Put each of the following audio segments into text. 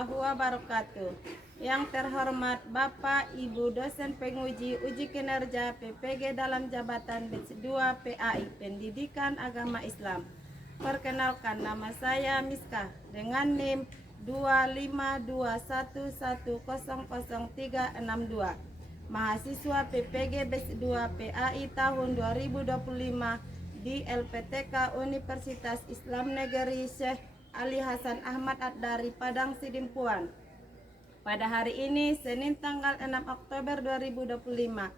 warahmatullahi wabarakatuh. Yang terhormat Bapak Ibu dosen penguji uji kinerja PPG dalam jabatan batch 2 PAI Pendidikan Agama Islam. Perkenalkan, nama saya Miska dengan NIM 25211000362. Mahasiswa PPG batch 2 PAI tahun 2025 di LPTK Universitas Islam Negeri Syekh Ali Hasan Ahmad dari Padang Sidimpuan. Pada hari ini, Senin tanggal 6 Oktober 2025,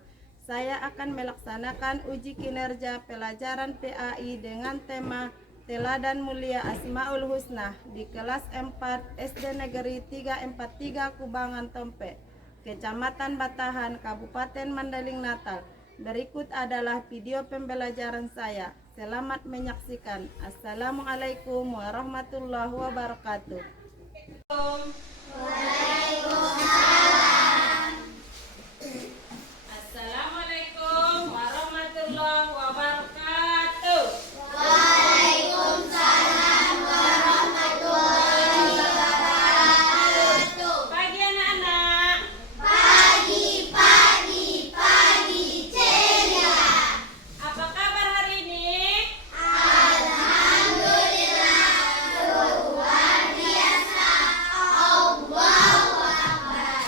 saya akan melaksanakan uji kinerja pelajaran PAI dengan tema Teladan Mulia Asmaul Husna di kelas 4 SD Negeri 343 Kubangan Tompe, Kecamatan Batahan, Kabupaten Mandailing Natal. Berikut adalah video pembelajaran saya. Selamat menyaksikan. Assalamualaikum warahmatullahi wabarakatuh. Waalaikumsalam. Assalamualaikum warahmatullahi wabarakatuh. Waalaikumsalam warahmatullahi wabarakatuh. Pagi anak-anak. Pagi ceria. Apa kabar hari ini? Alhamdulillah, luar biasa. Allahu Akbar.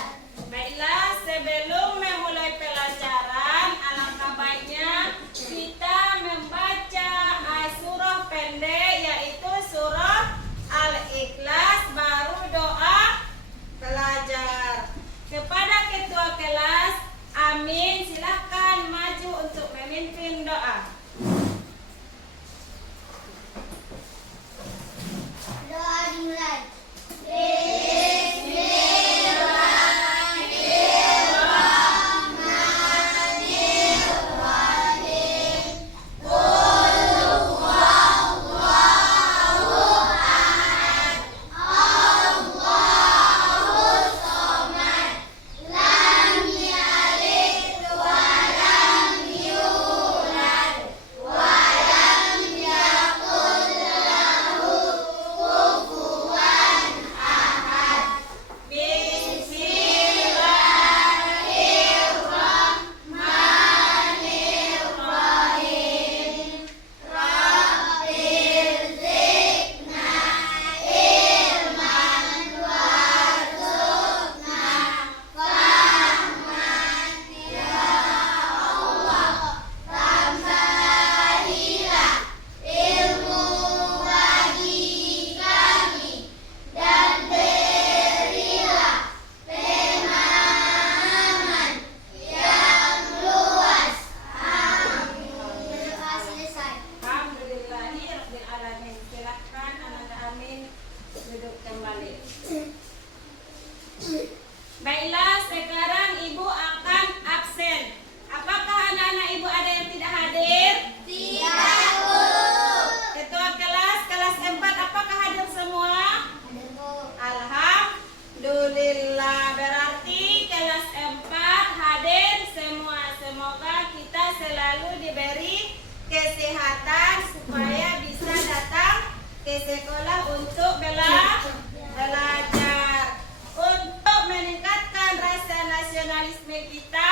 Baiklah, sebelum memulai pelajaran, alangkah baiknya kita membaca surah pendek, yaitu surah Al-Ikhlas, baru doa pelajar. Kepada ketua kelas, Amin, silakan maju untuk memimpin doa. Doa dimulai. Alhamdulillahirrahmanirrahim. Silakan Ananda Amin duduk kembali. Baiklah, sekarang Ibu akan absen. Apakah anak-anak Ibu ada yang tidak hadir? Tidak, Bu. Ketua kelas 4, apakah hadir semua? Ada, Bu. Alhamdulillah, berarti kelas 4 hadir semua. Semoga kita selalu diberi kesehatan supaya bisa datang ke sekolah untuk belajar. Untuk meningkatkan rasa nasionalisme kita,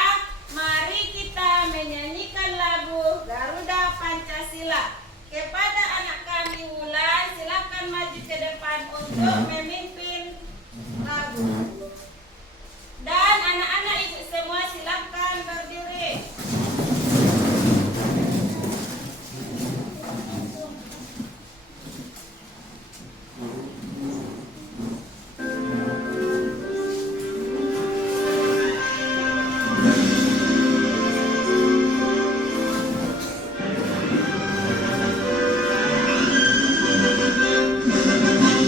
mari kita menyanyikan lagu Garuda Pancasila. Kepada anak kami Wulan, silakan maju ke depan untuk memimpin lagu. Dan anak-anak Ibu semua silakan berdiri.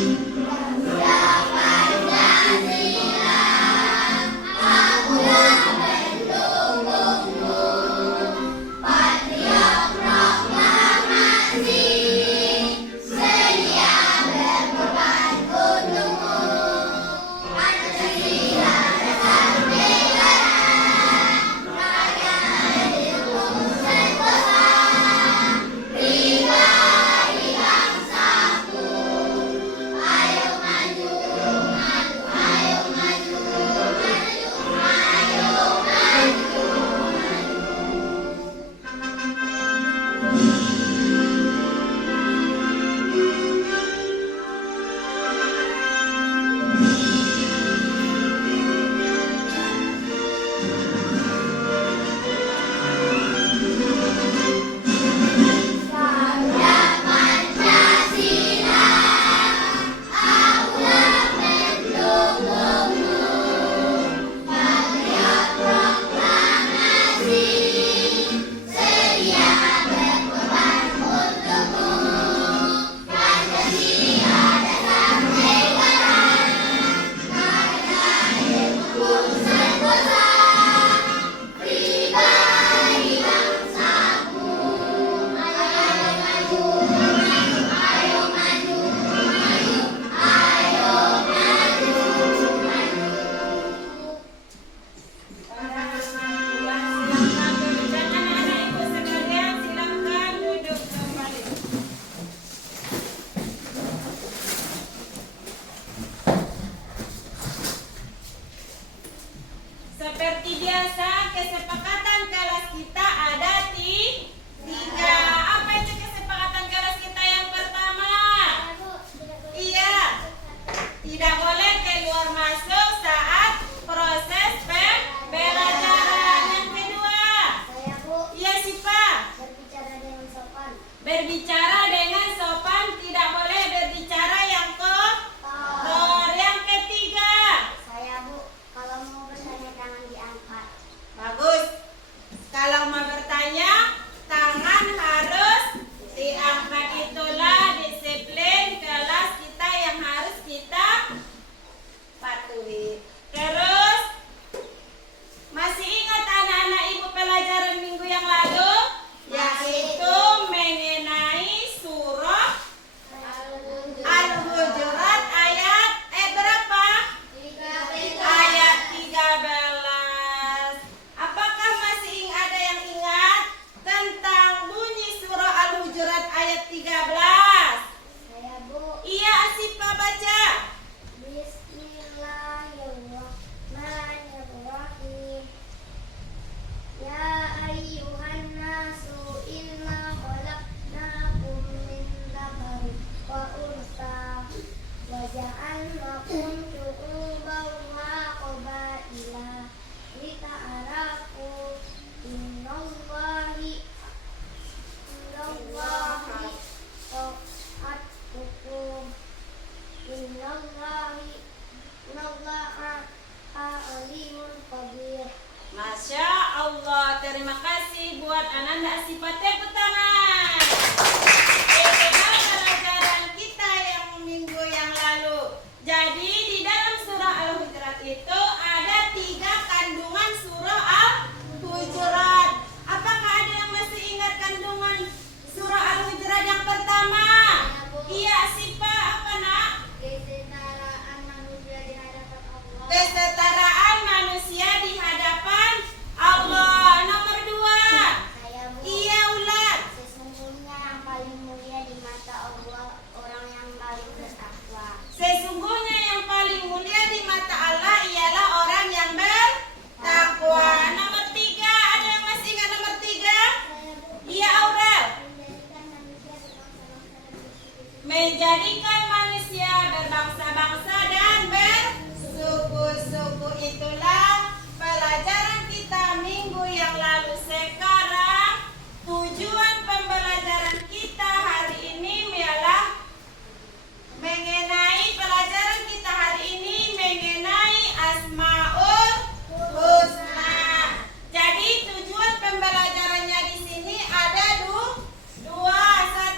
Garuda وجعلناكم شعوبا وقبائل لتعارفوا إن الله أتقاكم إن الله عليم خبير. Masya Allah, terima kasih buat Ananda Asifah, tepuk tangan. Itulah pelajaran kita yang minggu yang lalu. Jadi di dalam surah Al-Hujurat itu ada 3 kandungan surah Al-Hujurat. Apakah ada yang masih ingat kandungan surah Al-Hujurat yang pertama? Iya, Asifah, apa nak? Kesetaraan manusia di hadapan Allah. Kesetaraan manusia di hadapan Allah. Nomor 2. Iya, ulat. Sesungguhnya yang paling mulia di mata Allah orang yang paling bertakwa. Sesungguhnya yang paling mulia di mata Allah ialah orang yang bertakwa. Nomor 3, ada yang masih ingat nomor 3? Iya, Aurel. Menjadikan manusia berbangsa-bangsa dan bersuku-suku. Itulah pelajaran kita minggu yang lalu. Sekarang tujuan pembelajaran kita hari ini ialah mengenai pelajaran kita hari ini mengenai Asmaul Husna. Jadi tujuan pembelajarannya di sini ada dua.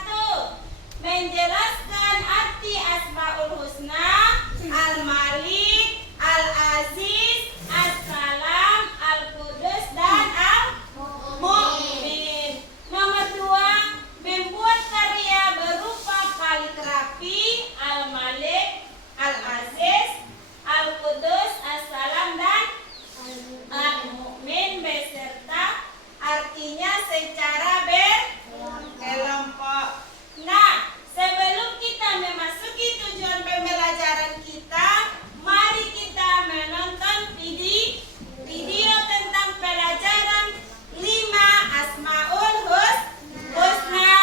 1, menjelaskan arti Asmaul Husna, Al-Malik, Al-Aziz, As-Salam, Al-Qudus, dan Al-Mu'min. Nomor 2, membuat karya berupa kaligrafi Al-Malik, Al-Aziz, Al-Qudus, As-Salam, dan Al-Mu'min beserta artinya secara berkelompok. Nah, sebelum kita memasuki tujuan pembelajaran kita, mari kita menonton video tentang pelajaran 5 Asmaul Husna.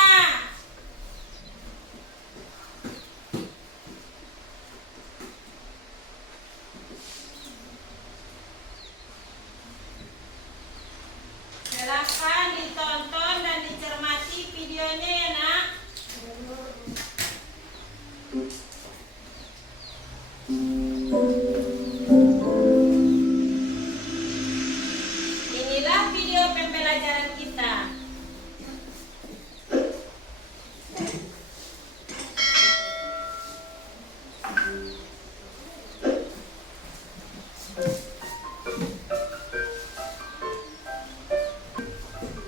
Silahkan ditonton dan dicermati videonya ya nak. Inilah video pembelajaran kita.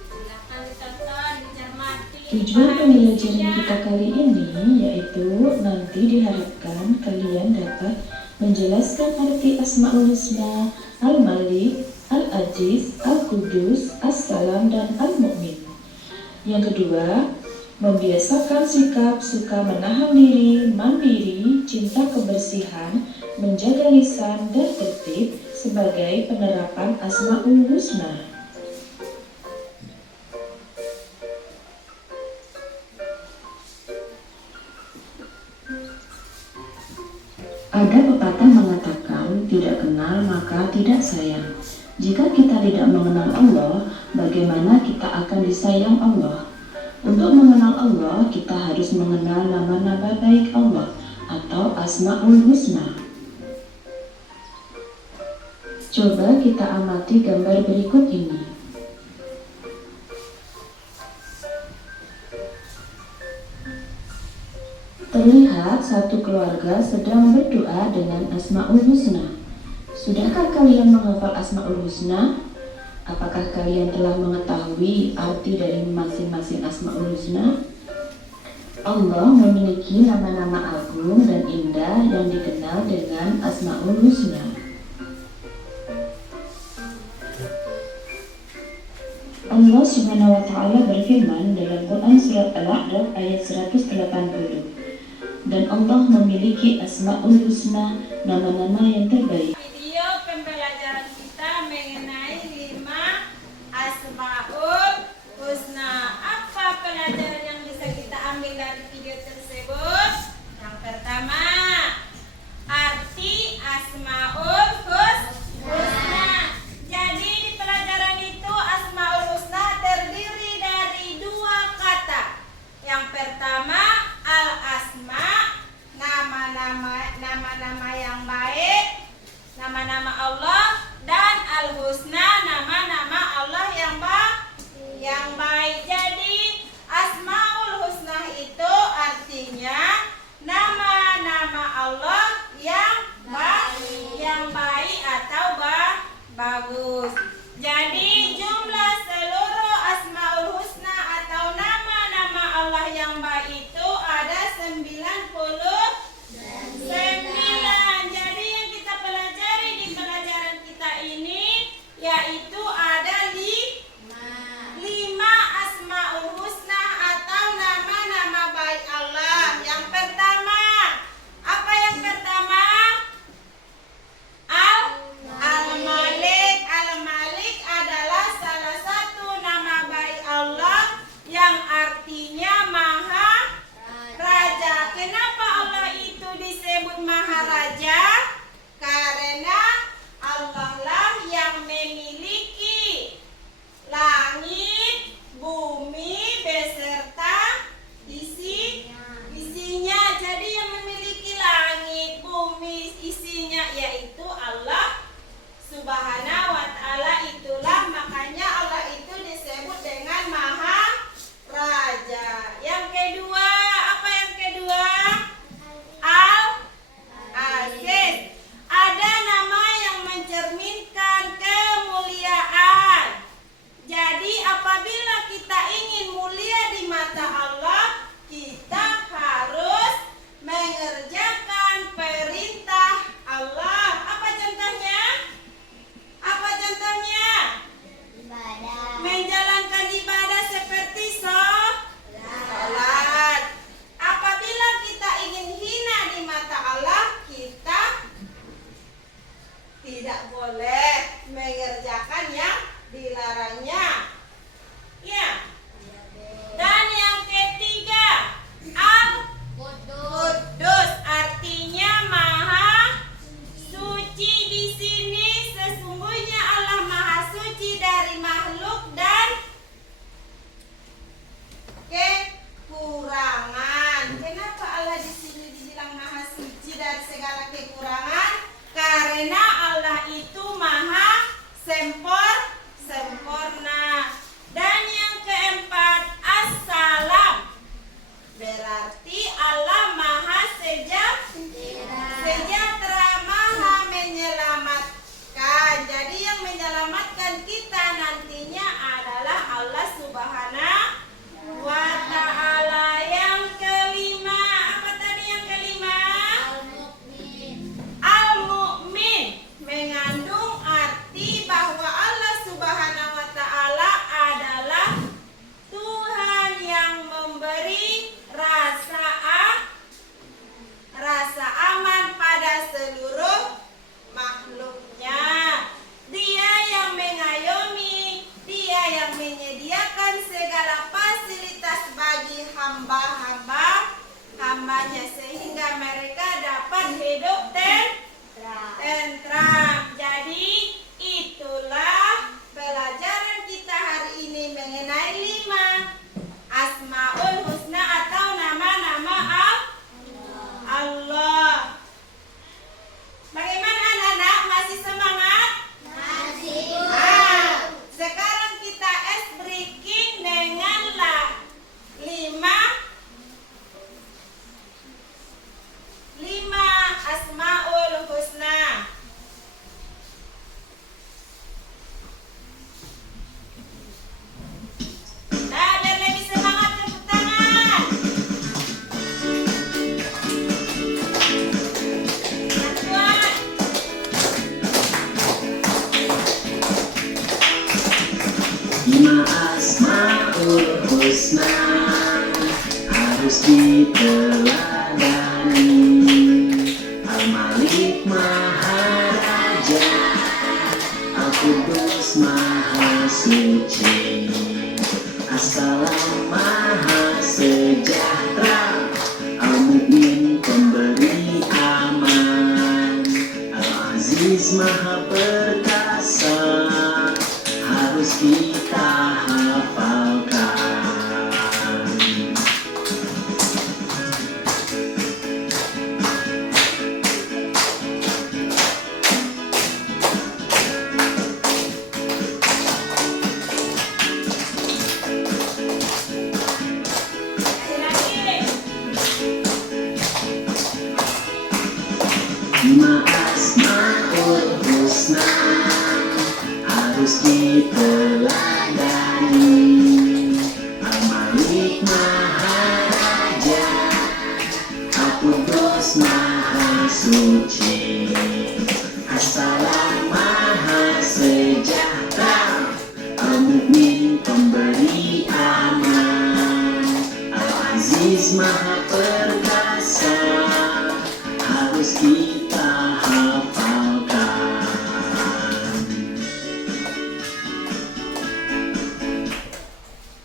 Silahkan ditonton, dicermati. Tujuan pembelajaran kita kali ini yaitu nanti diharapkan kalian dapat menjelaskan arti Asmaul Husna, Al-Malik, Al-Aziz, Al-Qudus, As-Salam, dan Al-Mu'min. Yang kedua, membiasakan sikap suka menahan diri, mandiri, cinta kebersihan, menjaga lisan dan tertib sebagai penerapan Asmaul Husna. Ada pepatah mengatakan, tidak kenal maka tidak sayang. Jika kita tidak mengenal Allah, bagaimana kita akan disayang Allah? Untuk mengenal Allah, kita harus mengenal nama-nama baik Allah atau Asmaul Husna. Coba kita amati gambar berikut ini. Terlihat satu keluarga sedang berdoa dengan Asmaul Husna. Sudahkah kalian menghafal Asmaul Husna? Apakah kalian telah mengetahui arti dari masing-masing Asmaul Husna? Allah memiliki nama-nama agung dan indah yang dikenal dengan Asmaul Husna. Allah Subhanahu wa Ta'ala berfirman dalam Quran Surat Al-A'raf ayat 180. Dan Allah memiliki Asmaul Husna, nama-nama yang terbaik. Video pembelajaran kita mengenai 5 Asmaul Husna. Apa pelajaran yang bisa kita ambil dari video tersebut? Yang pertama, nama-nama yang baik, nama-nama Allah, dan Al-Husna, nama-nama Allah yang baik. Jadi Asmaul Husna itu artinya nama-nama Allah yang baik atau bagus. Jadi jumlah seluruh Asmaul Husna atau nama-nama Allah yang baik itu ada 99. Jadi yang kita pelajari di pelajaran kita ini yaitu ada 5 Asmaul Husna atau nama-nama baik Allah. Yang pertama, apa yang pertama? Al-Malik. Al-Malik adalah salah satu nama baik Allah yang artinya Maha Raja. Kenapa Allah itu disebut Maha Raja? Karena Allah lah yang memiliki langit, bumi beserta isinya. Jadi yang memiliki langit, bumi, isinya yaitu Allah Subhanahu wa ta'ala. Itulah makanya Allah itu disebut dengan Maha Raja. Yang kedua, apa yang kedua? Al-Aziz. Ada nama yang mencerminkan kemuliaan. Jadi apabila kita ingin mulia di mata Allah, kita harus mengerjakan perintah Allah. Apa contohnya? Ibadah. Menjalankan ibadah seperti sholat. Apabila kita ingin hina di mata Allah, kita tidak boleh mengerjakan yang dilarangnya. Ya. Dan yang ketiga, Al-Quddus artinya Maha Suci. Di sini sesungguhnya Allah Maha Suci dari makhluk dan kekurangan. Kenapa Allah di sini dibilang Maha Suci dari segala kekurangan? Karena Allah itu Maha sempurna. Dan yang keempat, As-Salam. Berarti Allah Maha sejahtera, Maha menyelamatkan. Jadi yang menyelamatkan kita nantinya adalah Allah Subhanahu wa ta'ala. Yang kelima, apa tadi yang kelima? Al-Mu'min mengandung arti bahwa Allah Subhanahu wa ta'ala adalah Tuhan yang memberi rasa aman pada seluruh makhluknya. Dia yang mengayomi, dia yang menyediakan segala fasilitas bagi hambanya sehingga mereka dapat hidup tentram. Jadi itulah pelajaran kita hari ini mengenai 5 Asmaul Husna atau nama-nama Allah. Bagaimana anak-anak? Masih semangat? Sekarang kita breaking dengan 5 Asmaul Husna. Nah, biar lebih semangat, tepuk tangan. Kuat. Lima Asmaul Husna harus diteladani. Al-Malik Maha Raja, Al-Quddus Maha Suci, As-Salam Maha Sejahtera, Al-Mu'min Pemberi Aman, Al-Aziz Maha Perkasa, harus kita hafalkan. Lima Asmaul Husna harus diteladani. Al-Malik Maharaja, Al-Qudus Maha Suci, As-Salam Maha Sejahtera, Al-Mu'min Pemberi Aman, Al-Aziz Maha Perkasa, harus kita hafalkan.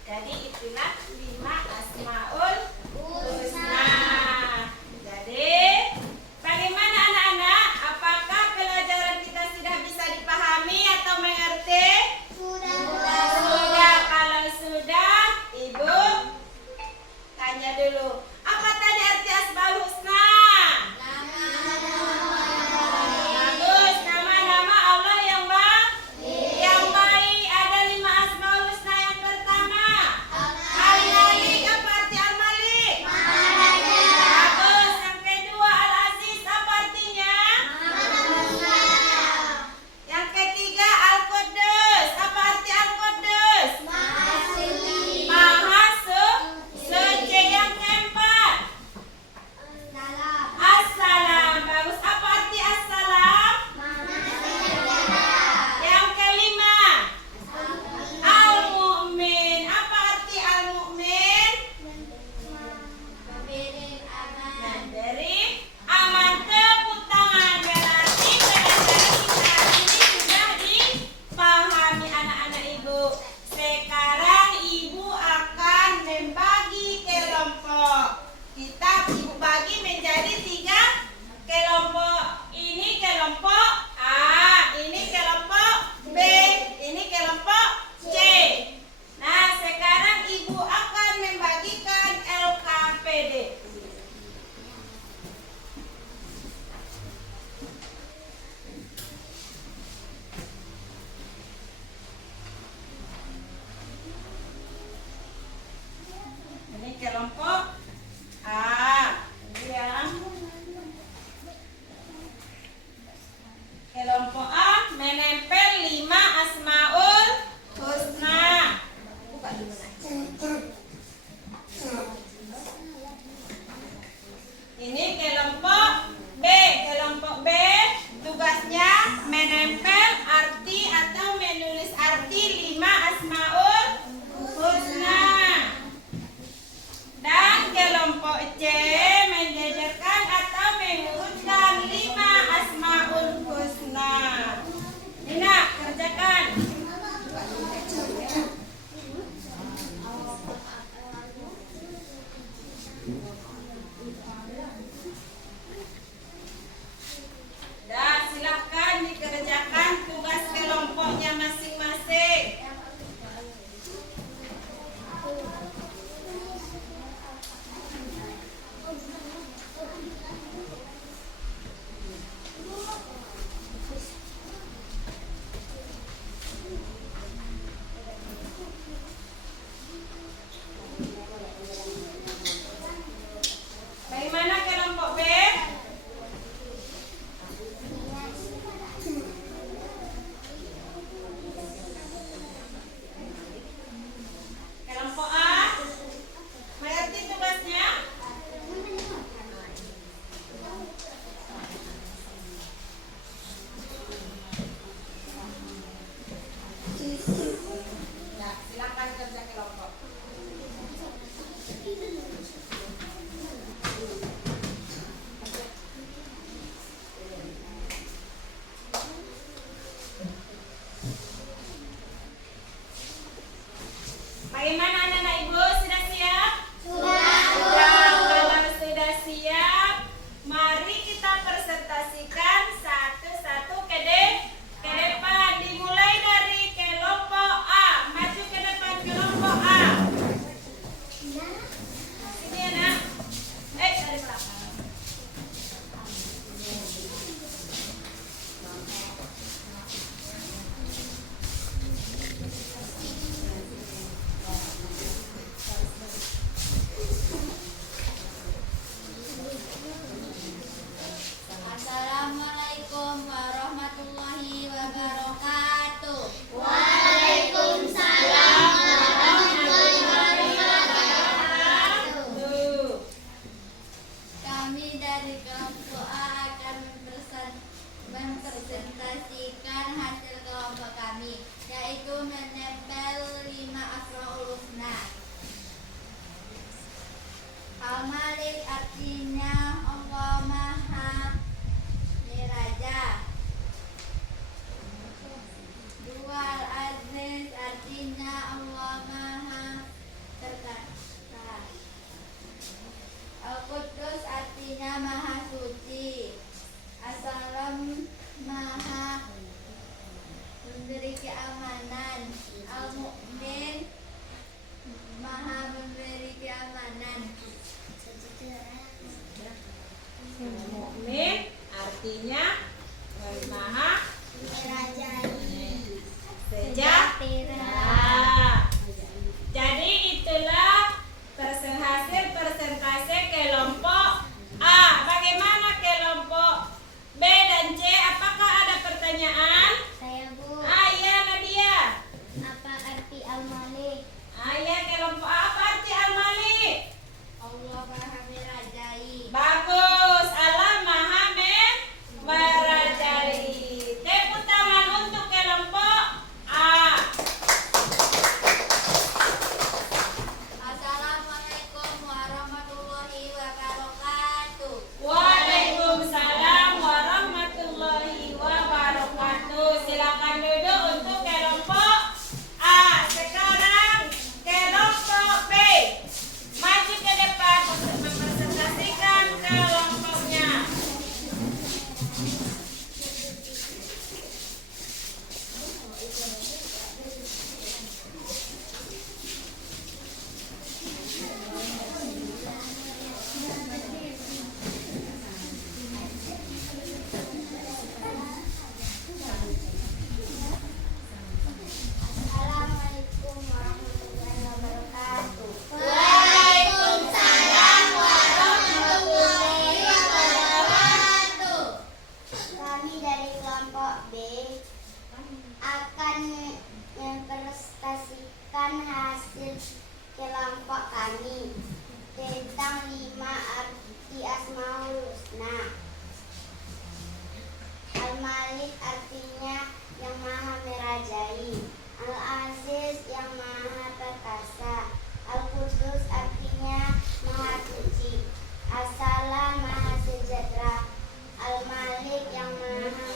Jadi itulah 5 Asmaul Husna. Jadi bagaimana anak-anak? Apakah pelajaran kita sudah bisa dipahami atau mengerti? Sudah. Kalau sudah, Ibu tanya dulu. Apa Al-Malik artinya yang maha merajai. Al-Aziz yang maha perkasa. Al-Qudus artinya maha suci. As-Salam maha sejahtera. Al-Malik yang maha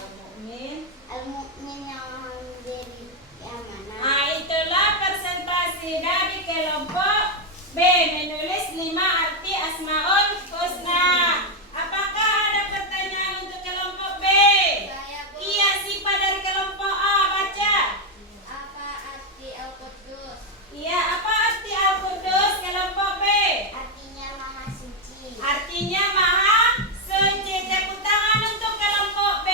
Al-Mu'min yang maha memberi keamanan. Nah, itulah presentasi dari kelompok B menulis 5 arti Asmaul Husna. Apakah ada pertanyaan untuk kelompok B? Iya, Sipa dari kelompok A baca. Apa arti Al-Qudus? Iya, apa arti Al-Qudus kelompok B? Artinya maha suci. Artinya maha suci. Tepuk tangan untuk kelompok B.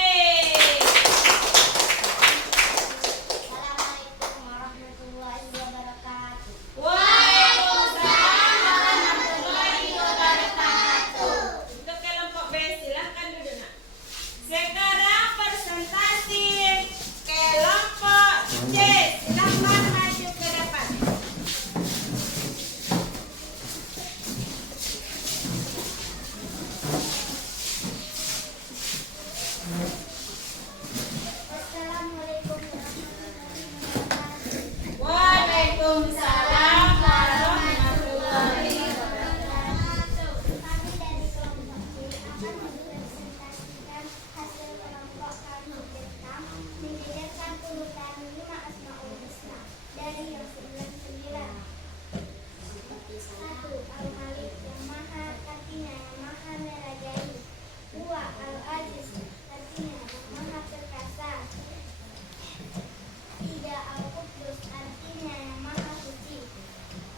Assalamualaikum warahmatullahi wabarakatuh. Waalaikumsalam warahmatullahi wabarakatuh. Untuk kelompok B silahkan duduk nak. Sekarang presentasi kelompok C. Silahkan maju ke depan. Assalamualaikum warahmatullahi wabarakatuh. Waalaikumsalam warahmatullahi wabarakatuh. Kami dari kelompok B akan mempresentasikan hasil kelompok kami tentang membedakan urutan 5 Asmaul Husna dari yang 99. 1. Al-Malik yang maha artinya yang maha merajai. 2. Al-Aziz artinya yang maha perkasa. 3. Al-Qudus artinya yang maha suci.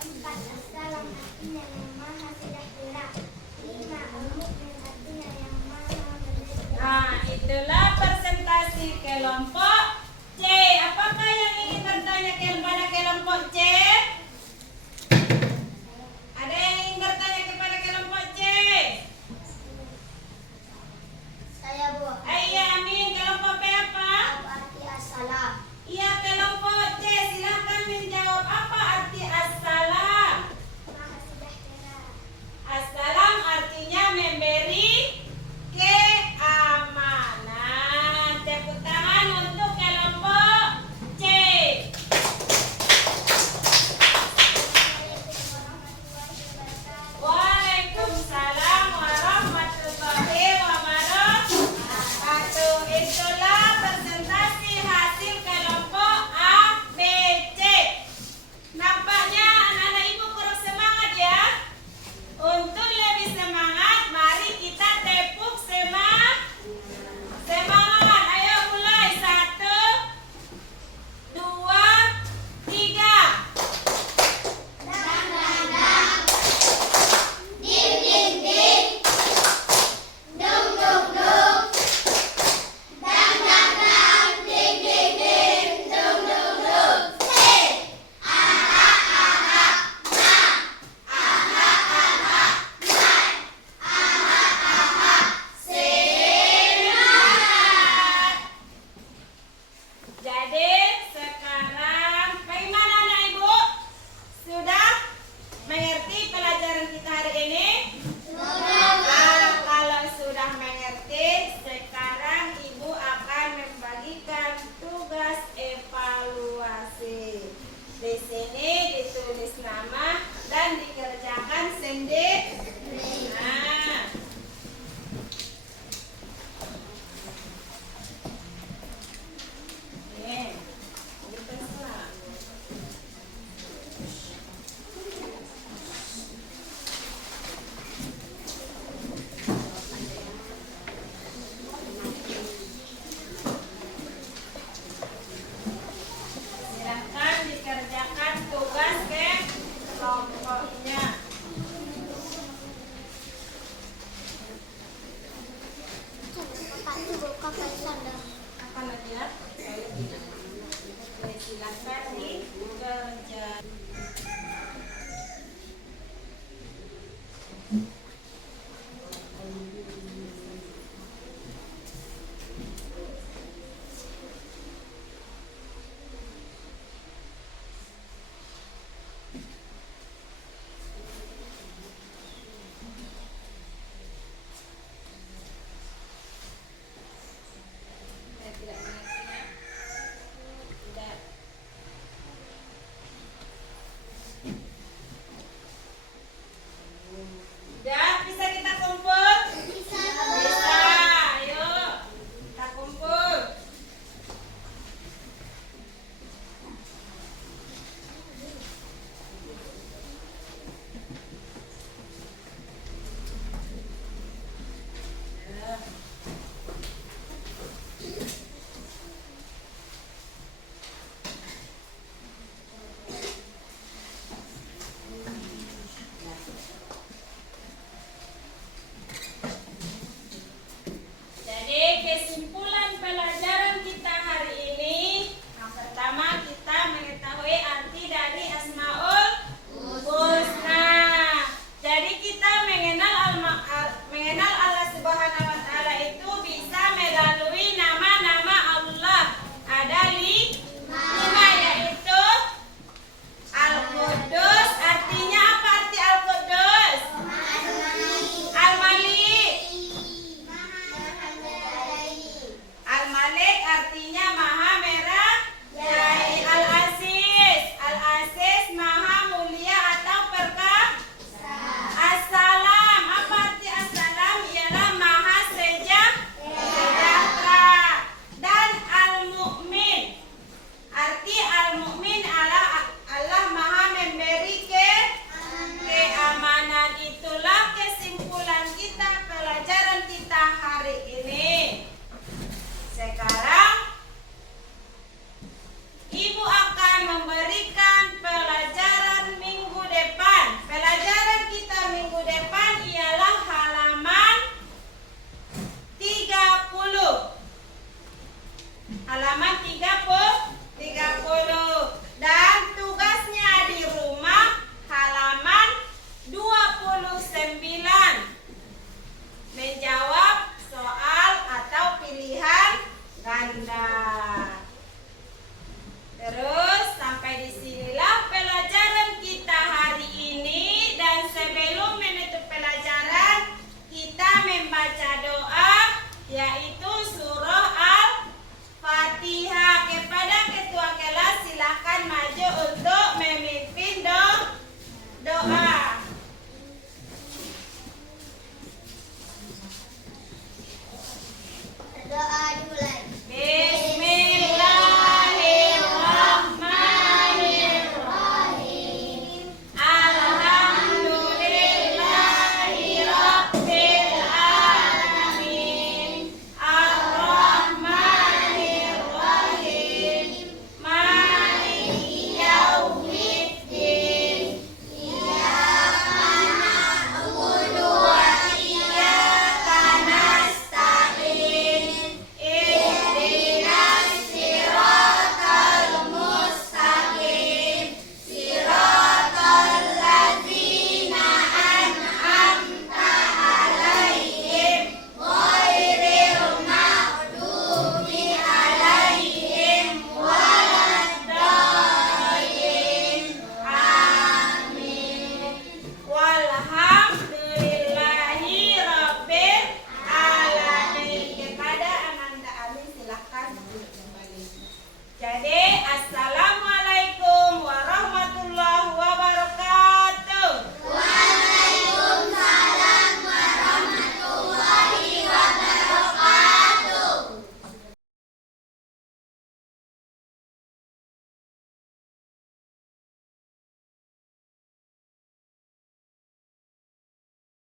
4. As-Salam artinya yang maha sejahtera. 5. Al-Mu'min artinya yang maha memberi. Nah, itulah presentasi kelompok C. Apakah yang ingin bertanya kepada kelompok C? Ada yang ingin bertanya kepada kelompok C? Saya Bu. Iya, Amin. Kelompok B apa? Apa arti as-salam? Iya, kelompok C. Silahkan menjawab apa arti Assalam. Maha sejahtera. Assalam artinya memberi keamanan. Tepuk tangan untuk kelompok C. Waalaikumsalam warahmatullahi wabarakatuh. Itulah presentasi hasil kelompok A, B, C. Nampaknya anak-anak ibu kurang semangat ya. Untuk lebih semangat, mari kita tepuk semangat. Ayo mulai. 1, 2, 3. Jadi sekarang bagaimana anak ibu? Sudah mengerti pelajaran kita hari ini? Sudah. Kalau sudah mengerti, sekarang ibu akan membagikan tugas evaluasi. Di sini ditulis nama dan dikerjakan sendiri. Nah. Silahkan dikerjakan tugas kelompoknya. Pak itu buka Faisal dah. Apa lagi ya? Silahkan di